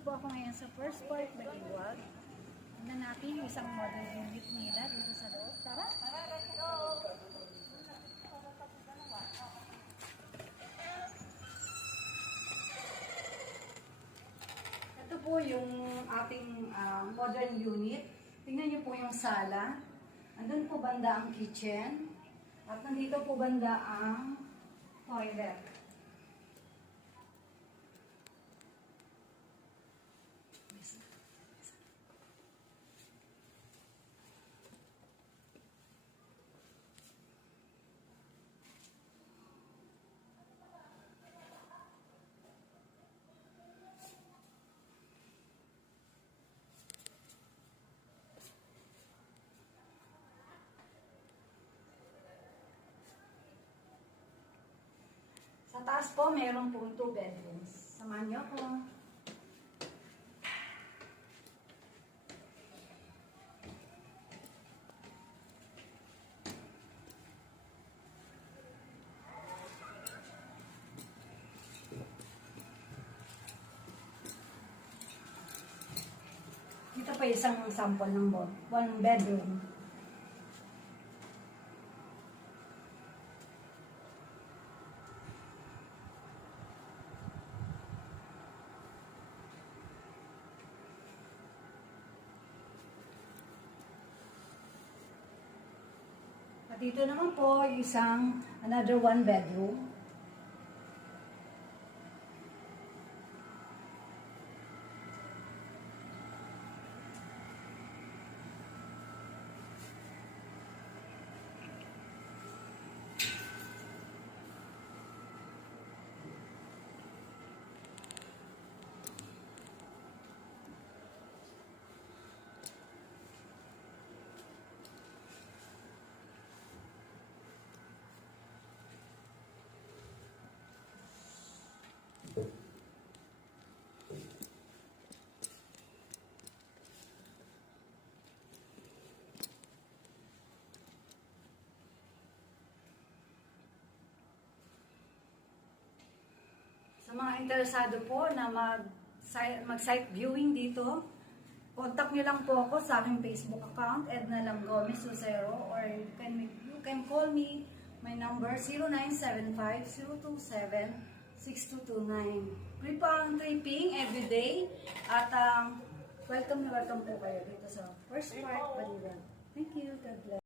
Nandito po ako ngayon sa first part Baliwag. Tingnan natin yung isang model unit nila dito sa loob. Tara! Ito po yung ating modern unit. Tingnan niyo po yung sala. Andun po banda ang kitchen. At nandito po banda ang toilet. Sa taas po, meron pong 2 bedrooms. Samahan niyo ako. Dito pa isang sample ng 1 bedroom. At dito naman po, another 1 bedroom. Sa mga interesado po na mag-site viewing dito, contact nyo lang po ako sa aking Facebook account, Edna Lam Gomez Lucero, or you can call me. My number 0975-027-6229. Free po ang tripping everyday. At welcome na welcome po kayo dito sa first part Baliwag. Thank you. God bless.